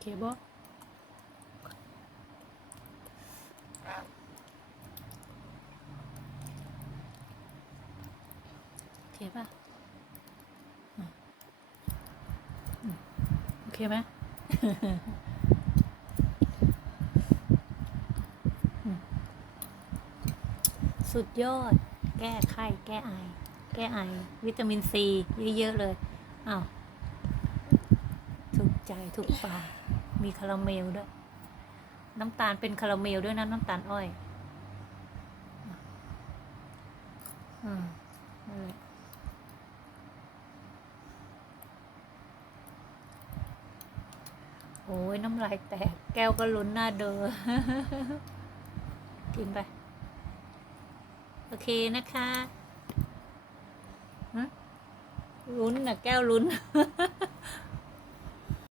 เคบ่โอเคป่ะโอเคไหมสุดยอด แก้ไข้ แก้ไอ แก้ไอ วิตามินซีเยอะๆเลย อ้าว ถูกใจถูกปากมีคาราเมลด้วย น้ำตาลเป็นคาราเมลด้วยนะน้ำตาลอ้อยอืมนั่นแหละโอ้ยน้ำลายแตก แก้วก็ลุ้นหน้าเดอกินไป โอเคนะคะฮะลุ้นนะแก้วลุ้น